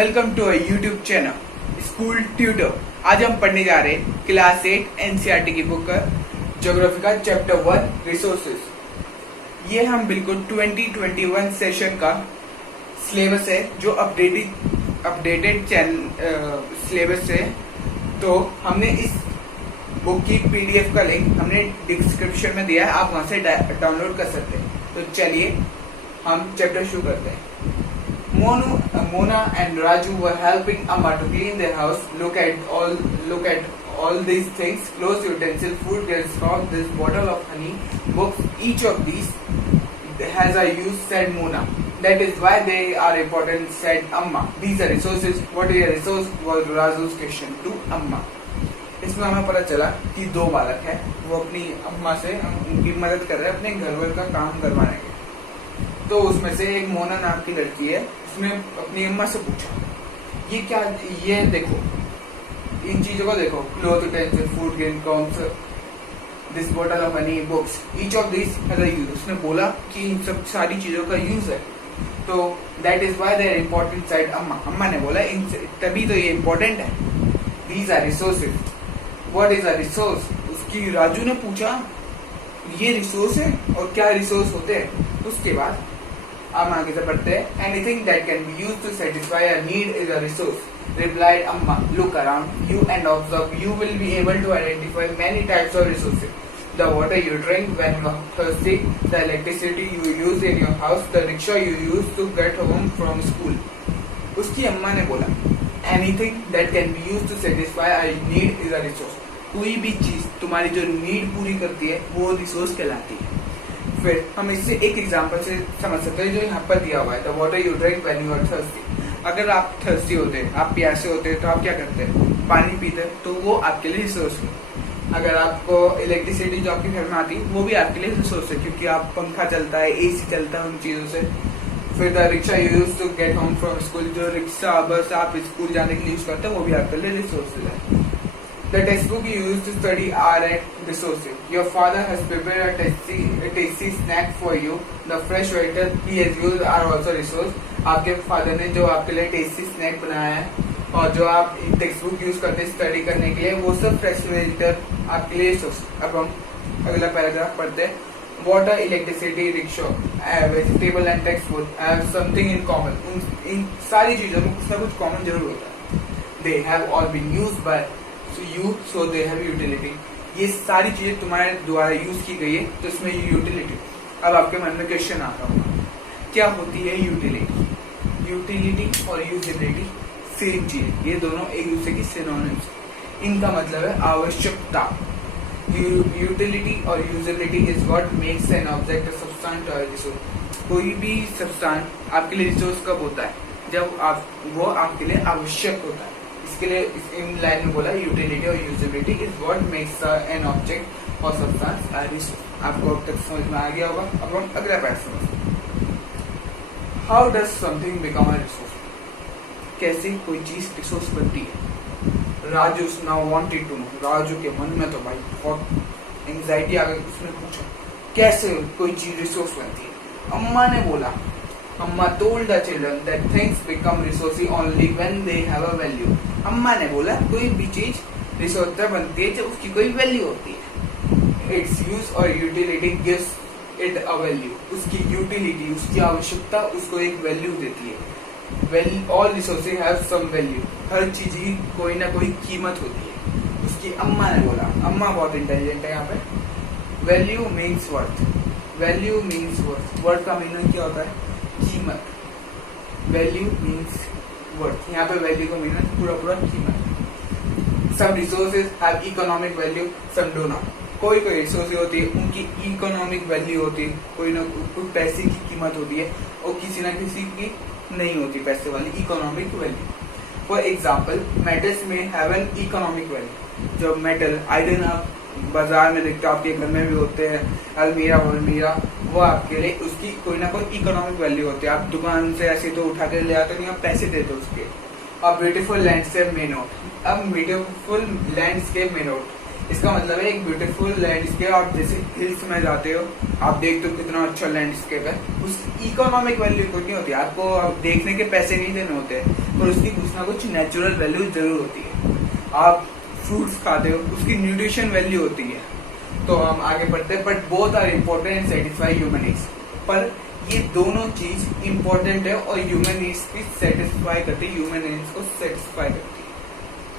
Welcome to a YouTube channel school tutor. आज हम पढ़ने जा रहे हैं क्लास 8 एनसीईआरटी की बुक ज्योग्राफी का चैप्टर 1 रिसोर्सेज। ये हम बिल्कुल 2021 सेशन का सिलेबस है जो अपडेटेड सिलेबस है। तो हमने इस बुक की पीडीएफ का लिंक हमने डिस्क्रिप्शन में दिया है, आप वहां से डाउनलोड कर सकते हैं। तो चलिए हम चैप्टर शुरू करते हैं। Mona and Raju were helping Amma to clean their house. Look at all these things: clothes, utensils, food, grains, salt, this bottle of honey, books. Each of these has a use, said Mona. That is why they are important, said Amma. These are resources. What is a resource? Was Raju's question to Amma. इसमें हमें पता चला कि दो बालक हैं, वो अपनी अम्मा से उनकी मदद कर रहे हैं अपने घर वर का काम करवाने के। तो उसमें से एक मोना नाम की लड़की है, उसने अपनी अम्मा से पूछा ये क्या, ये देखो, इन चीजों को देखो, cloth, utensil, food, grain, combs, this bottle of honey, books, each of this has a use. उसने बोला कि इन सब सारी चीजों का यूज है, तो that is why they are important, said Amma. Amma ने बोला इन तभी तो ये इम्पोर्टेंट है। These are resources. What is a resource? उसकी राजू ने पूछा ये रिसोर्स है और क्या रिसोर्स होते हैं। उसके बाद हम आगे से पढ़ते हैं। Anything that can be used to satisfy a need is a resource, replied Amma. Look around you and observe. You will be able to identify many types of resources. The water you drink when you are thirsty, the electricity you use in your house, the rickshaw you use to get home from school. उसकी अम्मा ने बोला anything that can be used to satisfy a need is a resource. कोई भी चीज तुम्हारी जो need पूरी करती है वो रिसोर्स कहलाती है। फिर हम इससे एक एग्जांपल से समझ सकते हैं जो यहाँ पर दिया हुआ है। The water you drink when you are thirsty. अगर आप थर्स्टी होते हैं, आप प्यासे होते हैं, तो आप क्या करते हैं? पानी पीते हैं, तो वो आपके लिए रिसोर्स है। अगर आपको इलेक्ट्रिसिटी जो आपके घर में आती है वो भी आपके लिए रिसोर्स है, क्योंकि आप पंखा चलता है, एसी चलता है उन चीजों से। फिर the rickshaw you use to get home from school, जो रिक्शा बस आप स्कूल जाने के लिए यूज करते हैं वो भी आपके लिए रिसोर्सेज है। The textbook you use to study are at resources. Your father has prepared a tasty snack for you. The fresh vegetable he has used are also resource. आपके फादर ने जो आपके लिए टेस्टी स्नैक बनाया है और जो आप टेक्स्ट बुक यूज करते हैं स्टडी करने के लिए, वो सब फ्रेश वेजिटेबल आपके लिए रिसोर्स। अब हम अगला पैराग्राफ पढ़ते हैं। Water, electricity, rickshaw, vegetable and textbook have something in common. इन सारी चीजों में कुछ ना कुछ कॉमन जरूर होता है। They have all been used by so they have utility. ये सारी चीजें तुम्हारे द्वारा यूज की गई है, तो इसमें यूटिलिटी। अब आपके मन में क्वेश्चन आता होगा क्या होती है यूटिलिटी? यूटिलिटी और यूजिबिलिटी सेम चीज, ये दोनों एक दूसरे की सिनोनिम्स। इनका मतलब है आवश्यकता। यूटिलिटी और usability is what makes an object a substance और रिसोर्स। कोई भी सब्सटेंस आपके लिए रिसोर्स कब होता है? जब वो आपके लिए आवश्यक होता है। इसके लिए इन लाइन में बोला यूटिलिटी और usability is what makes an object और सब्सटेंस अ रिसोर्स। आपको अब तक समझ में आ गया होगा। अब हम अगला पैरा समझते हैं। How does something become a resource? कैसे कोई चीज रिसोर्स बनती है? Raju now wanted to know. Raju के मन में तो भाई बहुत एंजाइटी आ गई। उसने पूछा कैसे कोई चीज रिसोर्स बनती है? अम्मा ने बोला, अम्मा told the children that things become resources only when they have a value. अम्मा ने बोला कोई भी चीज रिसोर्स तब बनती है जब उसकी कोई वैल्यू होती है। Its use or utility gives it a value. उसकी यूटिलिटी, उसकी आवश्यकता उसको एक वैल्यू देती है। All resources have some value. हर चीज की कोई ना कोई कीमत होती है। उसकी अम्मा ने बोला, अम्मा बहुत इंटेलिजेंट है यहाँ पे। Value means worth. Value means worth. Worth का मीनिंग क्या होता है? कीमत। Value means worth. यहाँ पे वैल्यू का मीनिंग पूरा कीमत। Some resources have economic value, some do not. कोई रिसोर्सेज होती है उनकी इकोनॉमिक वैल्यू होती है, कोई ना कोई पैसे की कीमत होती है और किसी ना किसी की नहीं होती पैसे वाली economic value. For example metals में हैव एन इकोनॉमिक वैल्यू। जो मेटल आयरन आप बाजार में देखते हो, आपके घर में भी होते हैं, अलमीरा वलमीरा, वो आपके लिए उसकी कोई ना कोई इकोनॉमिक वैल्यू होती है। आप दुकान से ऐसे तो उठा के ले आते नहीं, आप पैसे देते हो उसके। अब ब्यूटीफुल लैंडस्केप में नोट। अब ब्यूटीफुल लैंडस्केप में नोट, इसका मतलब है एक ब्यूटीफुल लैंडस्केप। आप जैसे हिल्स में जाते हो, आप देखते हो कितना अच्छा लैंडस्केप है, उस इकोनॉमिक वैल्यू कुछ नहीं होती, आपको देखने के पैसे नहीं देने होते, पर उसकी कुछ ना कुछ नेचुरल वैल्यू जरूर होती है। आप फ्रूट्स खाते हो, उसकी न्यूट्रिशन वैल्यू होती है। तो हम आगे बढ़ते हैं, but both are important and satisfy human needs. पर ये दोनों चीज इम्पोर्टेंट है और ह्यूमन नीड्स की सेटिस्फाई करती है, ह्यूमन नीड्स को सेटिस्फाई करती है।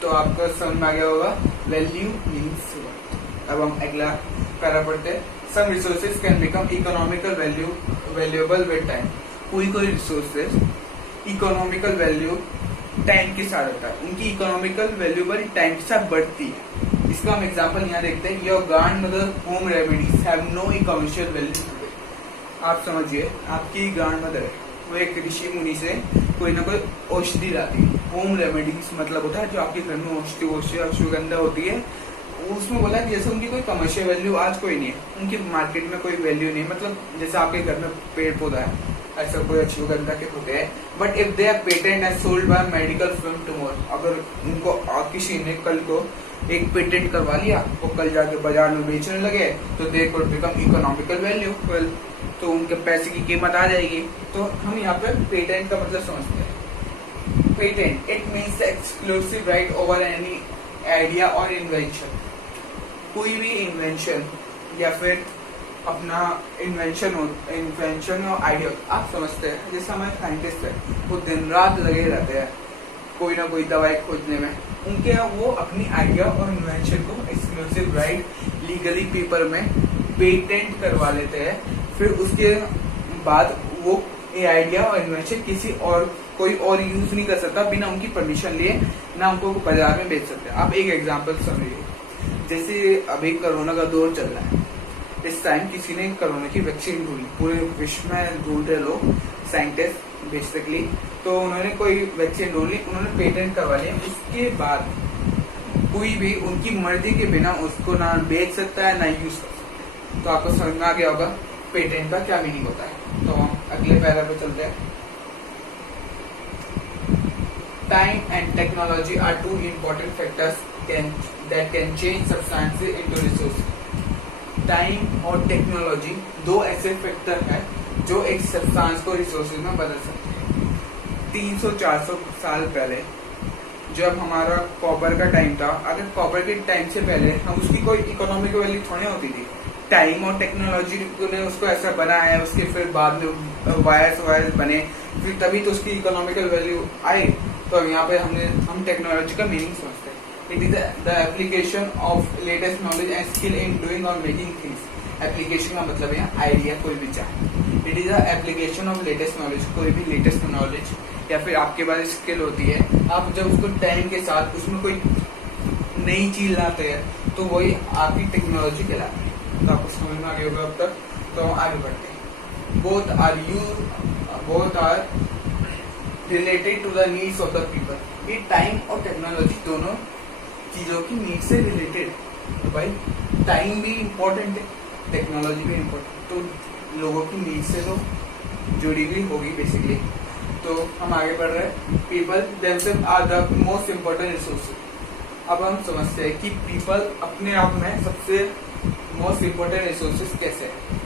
तो आपको समझ में आ गया होगा वैल्यू मीन्स व्हाट। अब हम अगला पैरा पढ़ते हैं। Some resources can become economical valuable with time. कोई रिसोर्सेज इकोनॉमिकल वैल्यू टाइम के साथ होता है, उनकी इकोनॉमिकल वैल्यूएबल टाइम के साथ बढ़ती है। इसका हम एग्जांपल यहाँ देखते हैं। Your grandmother home remedies have no commercial value. आप समझिए, आपकी ग्रैंड मदर है, वो एक ऋषि मुनि से कोई ना कोई औषधि लाती है। होम रेमेडीज मतलब होता है जो आपके घर में औषधि अश्वगंधा होती है। उसमें बोला कि जैसे उनकी कोई कमर्शियल वैल्यू आज कोई नहीं है, उनकी मार्केट में कोई वैल्यू नहीं, मतलब जैसे आपके घर में पेड़ पौधा है, ऐसा कोई अश्वगंधा के पौधे हैं, but if they are patent and sold by medical firm tomorrow, अगर उनको किसी ने कल को एक पेटेंट करवा लिया, वो कल जाके बाजार में बेचने लगे, तो they could become economical value, तो उनके पैसे की कीमत आ जाएगी। तो हम यहाँ पे पेटेंट का मतलब समझते हैं। Patent it means exclusive right over any idea और इन्वेंशन। कोई भी इन्वेंशन या फिर अपना इन्वेंशन और आइडिया, आप समझते हैं जैसे हमारे साइंटिस्ट है, वो दिन रात लगे रहते हैं कोई ना कोई दवाई खोजने में, उनके वो अपनी आइडिया और इन्वेंशन को एक्सक्लूसिव राइट लीगली पेपर में पेटेंट करवा लेते हैं। फिर उसके बाद वो ये आइडिया और इन्वेंशन किसी और कोई और यूज नहीं कर सकता बिना उनकी परमिशन लिए, ना उनको बाजार में बेच सकते। आप एक एग्जांपल समझिए, जैसे अभी कोरोना का दौर चल रहा है, इस टाइम किसी ने कोरोना की वैक्सीन ढूंढी, पूरे विश्व में ढूंढ रहे लोग, साइंटिस्ट बेसिकली, तो उन्होंने कोई वैक्सीन ढूंढ ली, उन्होंने पेटेंट करवा लिया। उसके बाद कोई भी उनकी मर्जी के बिना उसको ना बेच सकता है ना यूज कर सकता है। तो आपको समझ में आ गया होगा पेटेंट का क्या मीनिंग होता है। तो हम अगले पैरा पे चलते हैं। Time and technology are two important factors that can change substances into resources। Time और टेक्नोलॉजी दो ऐसे फैक्टर हैं जो एक सब्सटेंस को रिसोर्सेज में बदल सकते हैं। 300-400 साल पहले जब हमारा कॉपर का टाइम था, अगर कॉपर के टाइम से पहले हम उसकी कोई इकोनॉमिक वैल्यू थोड़ी होती थी। टाइम और टेक्नोलॉजी ने उसको ऐसा बनाया है, उसके फिर बाद में वायर्स बने, फिर तभी तो उसकी इकोनॉमिकल वैल्यू आई। तो यहाँ पे हम टेक्नोलॉजी का मीनिंग समझते हैं। It is the application of latest knowledge and skill in doing और मेकिंग थिंग्स। एप्लीकेशन का मतलब है आइडिया, कोई भी चाहे। It is the application of latest knowledge, कोई भी लेटेस्ट नॉलेज या फिर आपके पास स्किल होती है, आप जब उसको टाइम के साथ उसमें कोई नई चीज लाते हैं तो वही आपकी टेक्नोलॉजी कहलाती है। तो आपको समझ में आ गया होगा अब तक। तो हम आगे बढ़ते हैं। Both are related to the needs of the people. ये टाइम और टेक्नोलॉजी दोनों चीजों की नीड से रिलेटेड। तो भाई टाइम भी इम्पोर्टेंट है, टेक्नोलॉजी भी इम्पोर्टेंट, तो लोगों की नीड से तो जुड़ी हुई होगी बेसिकली। तो हम आगे बढ़ रहे हैं। People themselves are the most important resources. अब हम समझते हैं कि पीपल अपने आप में सबसे मोस्ट इम्पोर्टेंट रिसोर्सेज कैसे है।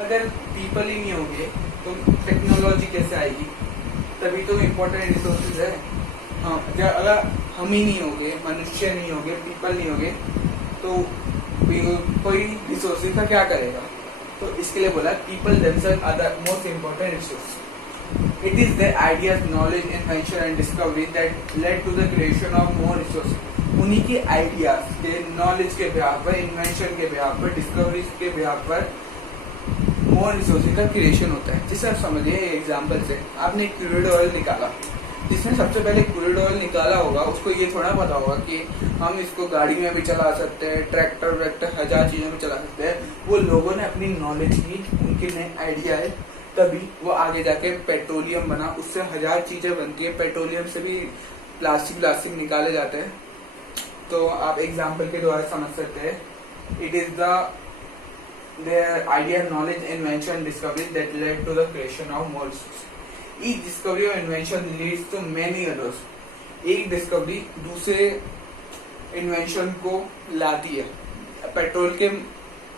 अगर पीपल ही नहीं होंगे तो टेक्नोलॉजी कैसे आएगी, तभी तो इम्पोर्टेंट रिसोर्सेज है। हाँ, अगर हम ही नहीं होंगे, मनुष्य नहीं होंगे, पीपल नहीं होंगे, तो कोई रिसोर्सेज का क्या करेगा। तो इसके लिए बोला people themselves are the most important resource. It is their ideas, knowledge, invention and discovery that led to the creation of more resources। उन्हीं के आइडियाज के, नॉलेज के बिहार पर, इन्वेंशन के बिहार पर, डिस्कवरीज के बिहार पर मोर रिसोर्सेज का क्रिएशन होता है। जैसे आप समझिए एग्जाम्पल से, आपने क्रूड ऑयल निकाला, जिसने सबसे पहले क्रूड ऑयल निकाला होगा उसको ये थोड़ा पता होगा कि हम इसको गाड़ी में भी चला सकते हैं, ट्रैक्टर वैक्टर हजार चीजों में चला सकते हैं। वो लोगों ने अपनी नॉलेज की, उनके नए आइडिया है, तभी वो आगे जाके पेट्रोलियम बना, उससे हजार चीजें बनती है। पेट्रोलियम से भी प्लास्टिक निकाले जाते हैं। तो आप एग्जाम्पल के द्वारा समझ सकते हैं। It is their idea, knowledge, invention, discovery that led to the creation of more resources। Each discovery or invention leads to many others। एक डिस्कवरी दूसरे इन्वेंशन को लाती है। पेट्रोल के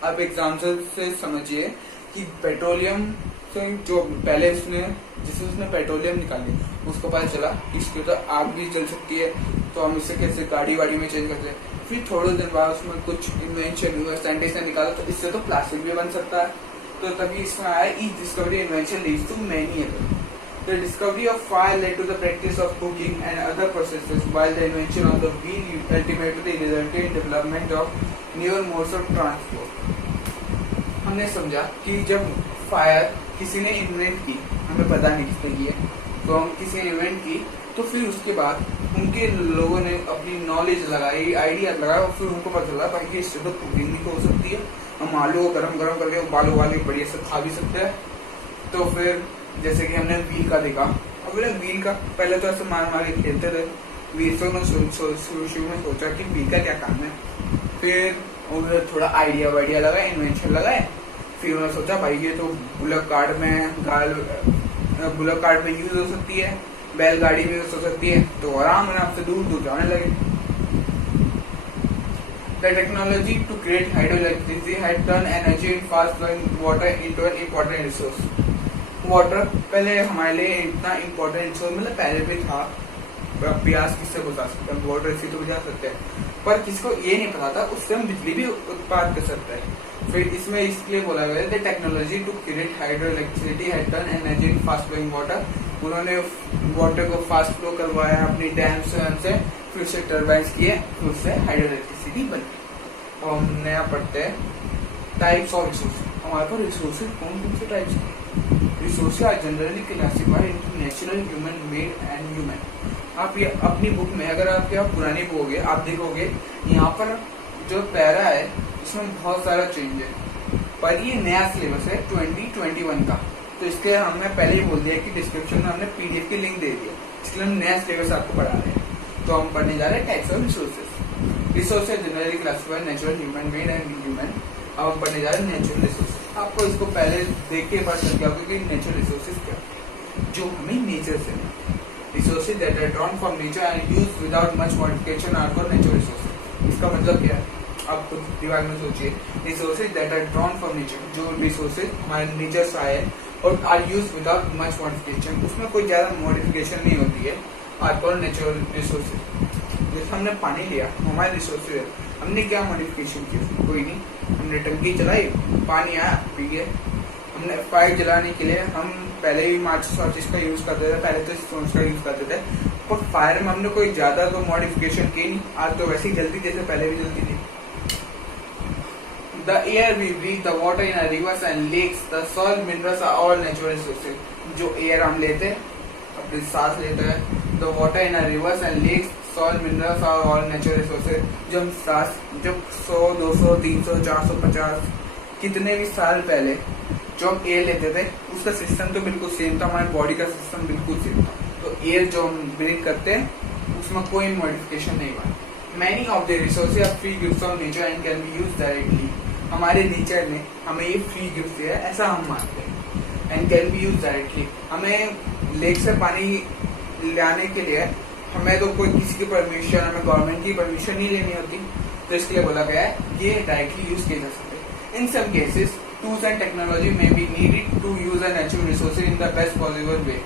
अब एग्जाम्पल से समझिए कि पेट्रोलियम से जो पहले जिससे उसने पेट्रोलियम निकाली, उसको पता चला कि इसके तो आग भी जल सकती है, तो हम इसे कैसे गाड़ी वाड़ी में चेंज करते हैं। फिर थोड़े दिन बाद उसमें कुछ इन्वेंशन हुआ, साइंटिस्ट ने निकाला, तो इससे तो प्लास्टिक भी बन सकता है। तो तभी इसमें आया each discovery invention leads to many other. The discovery of fire led to the practice of cooking and other processes, while the invention of the wheel ultimately resulted in development of newer modes of transport. हमने समझा कि जब fire किसी ने invent की, हमें पता नहीं किसने की है, तो हम किसी ने इन्वेंट की, तो फिर उसके बाद उनके लोगों ने अपनी नॉलेज लगाई, आइडिया लगाया, और फिर उनको पता चला भाई कि इससे तो कुकिंग भी तो हो सकती है, हम आलू को गरम गरम करके उबाल के बढ़िया से खा भी सकते हैं। तो फिर जैसे कि हमने व्हील का देखा, अब व्हील का पहले तो ऐसे मार के खेलते थे, व्हील से उन्होंने शुरू में सोचा कि व्हील का क्या काम है, फिर उन्होंने थोड़ा आइडिया वाइडिया लगाए, इन्वेंशन लगाए, फिर उन्होंने सोचा भाई ये तो बुलक कार्ट में यूज हो सकती है, बैलगाड़ी में यूज हो सकती है, तो आराम से दूर दूर जाने लगे। The technology to create hydroelectricity had turned energy in fast-flowing water into an important resource. Water पहले हमारे लिए इतना इम्पोर्टेंट रिसोर्स, मतलब पहले भी था, प्यास किससे बुझा सकते हैं, वाटर इसी तो बुझा सकते हैं, पर किसको ये नहीं पता था उससे हम बिजली भी उत्पादन कर सकते हैं। फिर इसमें इसलिए बोला गया the technology to create hydro electricity had turn energy in fast flowing water. उन्होंने वाटर को फास्ट फ्लो करवाया अपनी डैम से, फिर उससे टर्बाइंस किए, फिर उससे हाइड्रो इलेक्ट्रिसिटी बनी। और हम नया पढ़ते हैं टाइप्स ऑफ रिसोर्सेज। हमारे पास रिसोर्सेज कौन कौन से टाइप्स के? Resources are generally classified into natural, human made and human. आप ये अपनी बुक में, अगर आप क्या पुरानी बुक होगी, आप देखोगे यहाँ पर जो पैरा है इसमें बहुत सारा चेंज है, पर ये नया सिलेबस है 2021 का, तो इसके हमने पहले ही बोल दिया कि डिस्क्रिप्शन में हमने पीडीएफ की लिंक दे दी है, इसलिए हम नया सिलेबस आपको पढ़ा रहे हैं। तो हम पढ़ने जा रहे हैं types of resources. Resources generally classified natural, human made and human. अब हम पढ़ने जा रहे हैं नेचुरल रिसोर्सेज। आपको इसको पहले देख के पता चल गया होगा कि नेचुरल रिसोर्सेज क्या, जो हमें नेचर से मिलते। Resources that are drawn from nature and used without much modification are called natural resources. इसका मतलब क्या है, आप खुद दिमाग में सोचिए। Resources that are drawn from nature, जो रिसोर्सेज हमारे नेचर से आए और are used without much modification, उसमें कोई ज्यादा मॉडिफिकेशन नहीं होती है, आर कॉल्ड नेचुरल रिसोर्सेज। जैसे हमने पानी लिया, हमारे रिसोर्सेज है, हमने क्या मॉडिफिकेशन की? कोई नहीं, हमने टंकी चलाई, पानी आया, पी गए। हमने फायर जलाने के लिए हम पहले ही माचिस का यूज करते थे, पहले तो स्टोन्स का यूज करते थे, पर फायर में हमने कोई ज्यादा तो मॉडिफिकेशन की नहीं, आज तो वैसे ही जल्दी जैसे पहले भी जल्दी थी। The air we breathe, the water in our rivers and lakes, the soil minerals are all natural resources. जो एयर हम लेते हैं, अपनी सांस लेते हैं, the water in our rivers and lakes, soil minerals are all natural resources. जब 100, 200, 300, 400, 50 कितने भी साल पहले जो हम एयर लेते थे, उसका सिस्टम तो बिल्कुल सेम था, हमारी बॉडी का सिस्टम बिल्कुल सेम था। तो एयर जो हम ब्रीथ करते हैं उसमें कोई मॉडिफिकेशन नहीं हुआ। Many of the resources are free gifts of nature and can be used directly. हमारे नेचर ने हमें ये फ्री गिफ्ट दिया है, ऐसा हम मानते हैं। And can be use directly, हमें लेक से पानी लाने के लिए हमें तो कोई किसी की परमिशन, हमें गवर्नमेंट की परमिशन नहीं लेनी होती, तो इसके लिए बोला गया है ये डायरेक्टली यूज किए जा सकते। In some cases tools and technology में be needed to use a natural resources in the best possible way.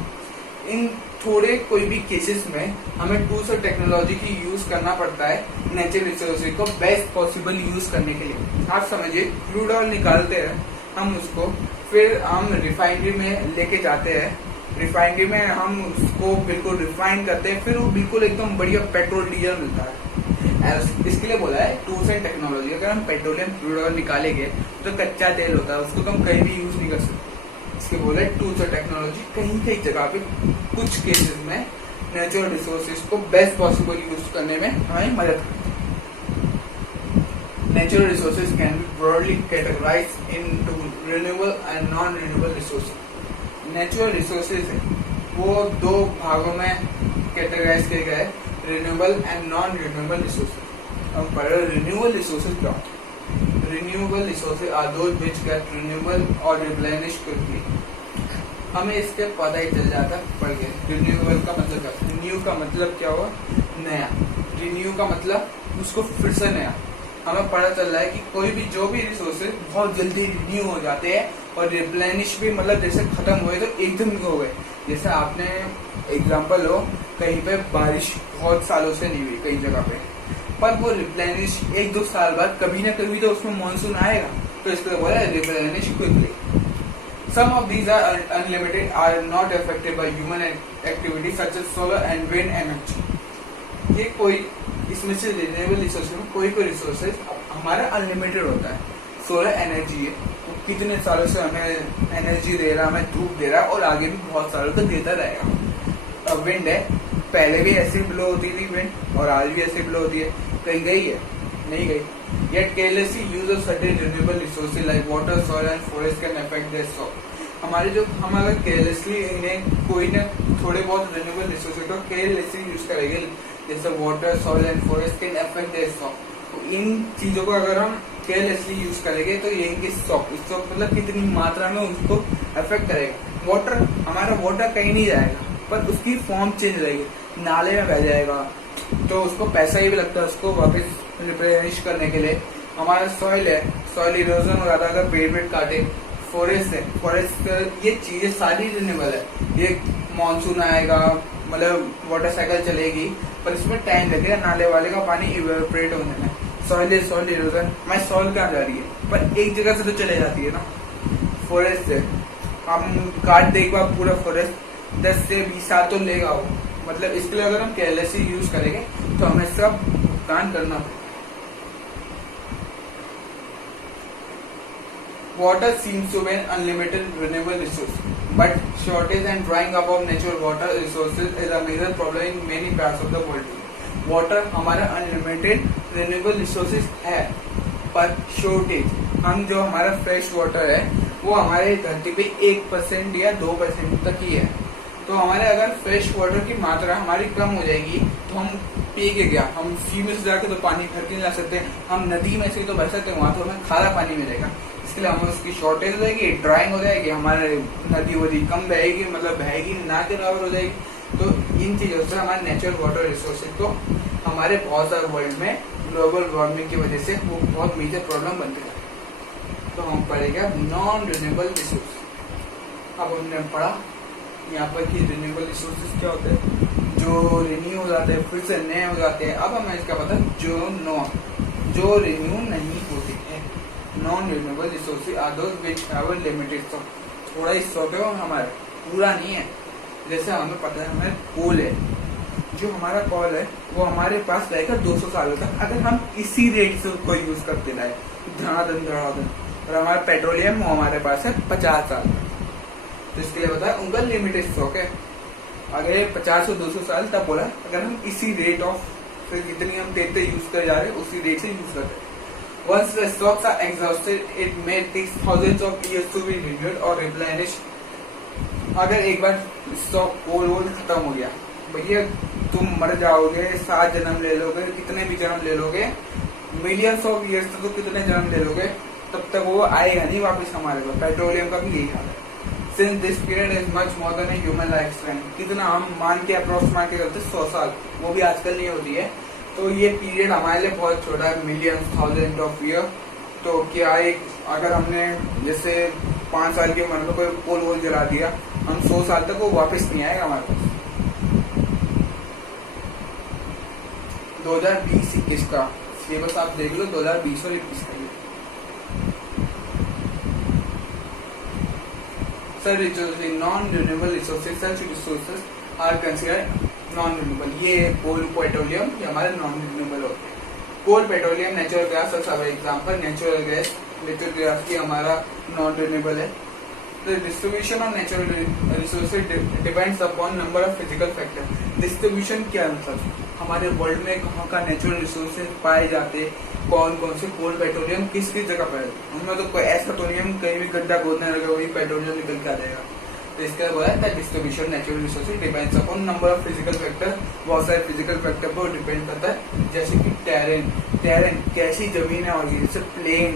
इन थोड़े कोई भी केसेस में हमें टूल्स और टेक्नोलॉजी की यूज करना पड़ता है नेचुरल रिसोर्सेज को बेस्ट पॉसिबल यूज करने के लिए। आप समझिए, क्रूड ऑयल निकालते हैं हम उसको, फिर हम रिफाइनरी में लेके जाते हैं, रिफाइनरी में हम उसको बिल्कुल रिफाइन करते हैं, फिर वो बिल्कुल एकदम बढ़िया पेट्रोल डीजल मिलता है। इसके लिए बोला है टूल्स एंड टेक्नोलॉजी। अगर हम पेट्रोलियम क्रूड ऑयल निकालेंगे तो कच्चा तेल होता है, उसको तो हम कहीं भी यूज नहीं कर सकते। इसके बोले टूल्स और टेक्नोलॉजी कहीं कहीं जगह पे कुछ केसेस में नेचुरल रिसोर्सेज को बेस्ट पॉसिबल यूज करने में हमें मदद करती है। Natural resources can be broadly categorised into renewable and non renewable resources. Natural resources है वो दो भागों में कैटेगराइज किए गए, renewable and non renewable resources. हम पढ़ रहे रिन्यूएबल रिसोर्सेज क्या होते हैं? Renewable resources are those which get renewable or replenished quickly. हमें इसके पता ही चल जाता पड़ गया। रिन्यूएबल का मतलब क्या? रिन्यू का मतलब क्या हुआ? नया। रिन्यू का मतलब उसको फिर से नया। हमें पता चल रहा है कि कोई भी जो भी रिसोर्सेज बहुत जल्दी रिन्यू हो जाते हैं और रिप्लेनिश भी, मतलब जैसे खत्म हुए तो एकदम हो गए। जैसे आपने एग्जांपल हो, कहीं पे बारिश बहुत सालों से नहीं हुई कई जगह पे, पर वो रिप्लेनिश 1-2 साल बाद कभी ना कभी तो उसमें मानसून आएगा, तो इसके लिए बोला replenish quickly. Some of these are unlimited, are not affected by human activity such as solar and wind energy. ये कोई इसमें से रिन्यूएबल रिसोर्स में कोई रिसोर्सेज हमारा अनलिमिटेड होता है। सोलर एनर्जी है, वो कितने सालों से हमें एनर्जी दे रहा है, हमें धूप दे रहा है और आगे भी बहुत सालों तक देता रहेगा। विंड है, पहले भी ऐसे ब्लो होती थी विंड और आज भी ऐसे ब्लो होती है। कहीं गई है? नहीं गई। Yet carelessly use of certain renewable resources like water, soil and forest can affect their soil. हमारे जो हम अगर केयरलेसली इन्हें कोई ना थोड़े बहुत रिन्यूएबल रिसोर्सेज को केयरलेसली यूज करेंगे, जैसे water, soil and forest can affect there soil, तो इन चीजों को अगर हम केयरलेसली यूज करेंगे तो ये इनकी सॉइल मतलब कितनी मात्रा में उसको अफेक्ट करेगा। वाटर, हमारा वाटर कहीं नहीं जाएगा पर उसकी फॉर्म चेंज रहेगी, नाले में बह जाएगा, तो उसको पैसा ही भी लगता है उसको वापस रिप्लेनिश करने के लिए। हमारा सॉइल है, सॉइल इरोजन हो रहा था अगर पेड़ काटे। फॉरेस्ट है, फॉरेस्ट ये चीजें सारी रिन्यूएबल है। ये मानसून आएगा, मतलब वाटर साइकिल चलेगी, पर इसमें टाइम लगेगा नाले वाले का पानी इवेपोरेट होने में। सॉइल है, सॉइल इरोजन, मैं सॉइल कहाँ जा रही है, पर एक जगह से तो चले जाती है ना। फॉरेस्ट है, हम काट देगा पूरा फॉरेस्ट, 10 से 20 साल तो लेगा वो, मतलब इसके लिए अगर हम केयरलेसली यूज करेंगे तो हमें सब भुगतान करना पड़ेगा। Water seems to be an unlimited renewable resource, but shortage and drying up of natural water resources is a major problem in many parts of the world. Water हमारा unlimited renewable resources है, पर shortage, हम जो हमारा fresh water है वो हमारे धरती पे 1% या 2% तक ही है। तो हमारे अगर फ्रेश वाटर की मात्रा हमारी कम हो जाएगी तो हम पी के क्या, हम सी में से जाके तो पानी भर के नहीं ला सकते, हम नदी में से तो बह सकते हैं, वहां तो हमें खारा पानी मिलेगा। इसके लिए हमें उसकी शॉर्टेज हो जाएगी, ड्राइंग हो जाएगी, हमारे नदी वदी कम बहेगी, मतलब बहेगी ना के बराबर हो जाएगी। तो इन चीजों से हमारे नेचुरल वाटर रिसोर्सेज को हमारे बहुत सारे वर्ल्ड में ग्लोबल वार्मिंग की वजह से वो बहुत मेजर प्रॉब्लम बनते हैं। तो हम पढ़ेगा नॉन रिन्यूएबल रिसोर्स। अब हमने पढ़ा यहाँ पर कि रिन्यूएबल रिसोर्सेज क्या होते हैं, जो रिन्यू हो जाते हैं फिर से नए हो जाते हैं। अब हमें इसका पता जो रिन्यू नहीं होते हैं। Non renewable resources are those which have a limited stock, थोड़ा ही स्टॉक है वो हमारा, पूरा नहीं है। जैसे हमें पता है हमें कोल है, जो हमारा कोल है वो हमारे पास रहेगा 200 सालों तक अगर हम इसी रेट से उसको यूज करते रहे धड़ाधन। और हमारा पेट्रोलियम वो हमारे पास है 50 साल, तो इसके लिए बताया उनका लिमिटेड स्टॉक है। अगर 50 से 200 साल तब बोला अगर हम इसी रेट ऑफ फिर जितनी हम देते यूज कर जा रहे हैं उसी रेट से यूज करते हैं। Once the stocks are exhausted, it may take thousands of years to be renewed or replenished. अगर एक बार स्टॉक कोल खत्म हो गया, भैया तुम मर जाओगे, 7 जन्म ले लोगे, कितने भी जन्म ले लोगे, मिलियंस ऑफ इयर्स तो कितने जन्म ले लोगे, तब तक वो आएगा नहीं वापस हमारे पास। पेट्रोलियम का भी यही हाल है। Since this period is much more than a human lifespan, कितना हम मान के अप्रोक्स मान के करते 100 साल, वो भी आजकल नहीं होती है। तो ये पीरियड हमारे लिए बहुत छोटा है, मिलियंस थाउजेंड ऑफ ईयर। तो क्या एक अगर हमने जैसे 5 साल की उम्र में कोई कोल वोल जला दिया, हम 100 साल तक वो वापस नहीं आएगा हमारे पास। 2020-21 का सिलेबस आप देख लो, 2020 और 21 का। Non renewable resources such resources are considered non renewable. ये कोल पेट्रोलियम ये हमारे नॉन रिन्यूएबल होते हैं। कोल पेट्रोलियम नेचुरल गैस और सब एग्जाम्पल, नेचुरल गैस की हमारा नॉन रिन्यूएबल है। The distribution of natural resources depends upon number of physical factors. Distribution क्या मतलब, हमारे वर्ल्ड में कहाँ का नेचुरल रिसोर्सेज पाए जाते, कौन कौन से कोल पेट्रोलियम किस किस जगह पर है। उनमें तो कोई ऐसा तो नहीं हम कहीं भी गड्ढा खोदने लगे वही पेट्रोलियम निकल के आ जाएगा। तो इसके लिए बोला है distribution natural resources depends upon number of physical factor. बहुत सारे फिजिकल फैक्टर पर डिपेंड करता है, जैसे कि टेरेन कैसी जमीन है, और जैसे प्लेन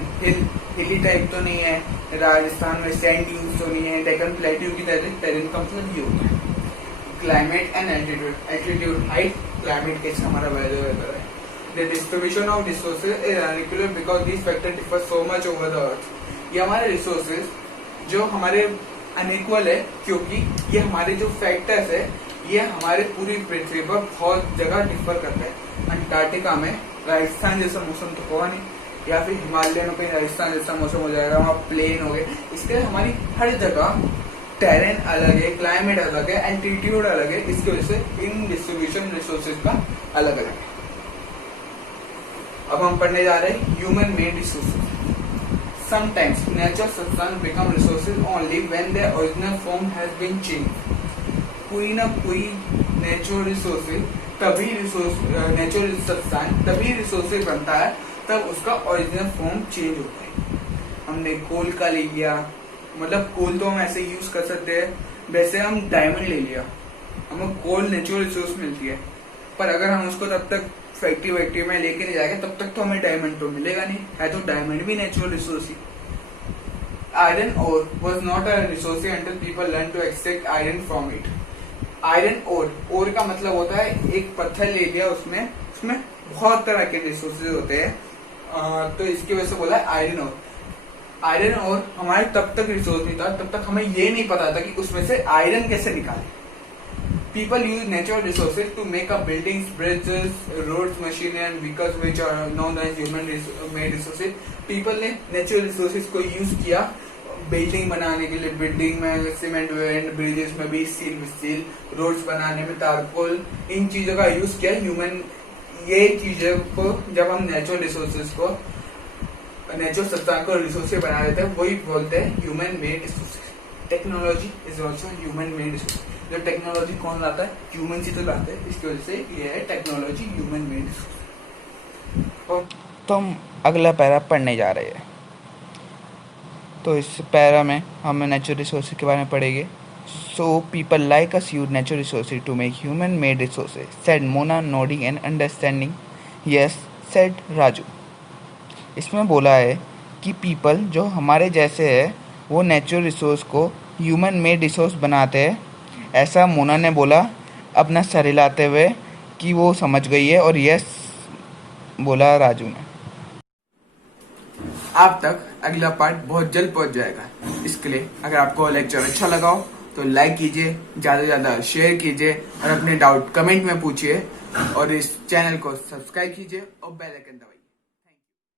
हिली टाइप तो नहीं है, राजस्थान में सैंड ड्यून्स तो नहीं है, डेक्कन प्लेट्यू की टेरेन का मतलब ये होता है। Climate and altitude height, climate कैसे हमारा वेदर है। The distribution of resources is unequal because these factors differ so much over the earth. ये हमारे रिसोर्सेज जो हमारे अनइक्वल है क्योंकि ये हमारे जो फैक्टर्स है ये हमारे पूरी पृथ्वी पर बहुत जगह डिफर करते हैं। अंटार्कटिका में राजस्थान जैसा मौसम तो होगा नहीं, या फिर हिमालय में कहीं राजस्थान जैसा मौसम हो जाएगा, वहाँ प्लेन हो गए। इसके हमारी हर जगह टेरेन अलग है, क्लाइमेट अलग है, एल्टीट्यूड अलग है, इसकी वजह से इन डिस्ट्रीब्यूशन रिसोर्सेज का अलग अलग है। अब हम पढ़ने जा रहे हैं human made resources. Sometimes natural substance become resources only when their original form has been changed. कोई ना कोई नेचुरल रिसोर्सेज तभी नेचुरल सब्सटेंस तभी रिसोर्सेज बनता है तब उसका ओरिजिनल फॉर्म चेंज होता है। हमने कोल का ले लिया, मतलब कोल तो हम ऐसे यूज कर सकते हैं, वैसे हम डायमंड ले लिया, हमें कोल नेचुरल रिसोर्स मिलती है, पर अगर हम उसको तब तक फैक्ट्री में लेके नहीं जाएंगे तब तक तो हमें डायमंड तो मिलेगा नहीं, है तो डायमंड भी नेचुरल रिसोर्स ही। Iron ore was not a resource until people learn to extract iron from it. Iron ore का मतलब होता है एक पत्थर ले लिया, उसमें बहुत तरह के रिसोर्सेज होते हैं, तो इसकी वजह से बोला है आयरन ओर। आयरन ओर हमारे तब तक रिसोर्स नहीं था, तब तक हमें ये नहीं पता था कि उसमें से आयरन कैसे निकाले। People use natural resources to make up buildings, bridges, roads, machinery and vehicles which are known as human made resources. People ने natural resources को use किया बिल्डिंग बनाने के लिए, बिल्डिंग में सीमेंट वेंट, ब्रिजेस में भी स्टील, रोड्स बनाने में तारकोल, इन चीजों का यूज किया ह्यूमन। ये चीजों को जब हम नेचुरल रिसोर्सेज को नेचुरल सब्सटेंस को रिसोर्सेज बना देते हैं वही बोलते हैं human made resources. Technology is also human made resources. जो टेक्नोलॉजी कौन लाता है? ह्यूमन ही तो लाते हैं, इसकी वजह से ये है टेक्नोलॉजी ह्यूमन मेड रिसोर्सेज। और तो हम अगला पैरा पढ़ने जा रहे हैं। तो इस पैरा में हम नेचुरल रिसोर्सेज के बारे में पढ़ेंगे। So people like us use natural resources to make human made resources, said Mona nodding and understanding. Yes, said Raju. इसमें बोला है कि पीपल जो हमारे जैसे है वो नेचुरल रिसोर्स को ह्यूमन मेड रिसोर्स बनाते हैं, ऐसा मोना ने बोला अपना सर हिलाते हुए कि वो समझ गई है, और यस बोला राजू ने। आप तक अगला पार्ट बहुत जल्द पहुंच जाएगा। इसके लिए अगर आपको लेक्चर अच्छा लगा हो तो लाइक कीजिए, ज्यादा से ज्यादा शेयर कीजिए और अपने डाउट कमेंट में पूछिए, और इस चैनल को सब्सक्राइब कीजिए और बेल आइकन दबाइए।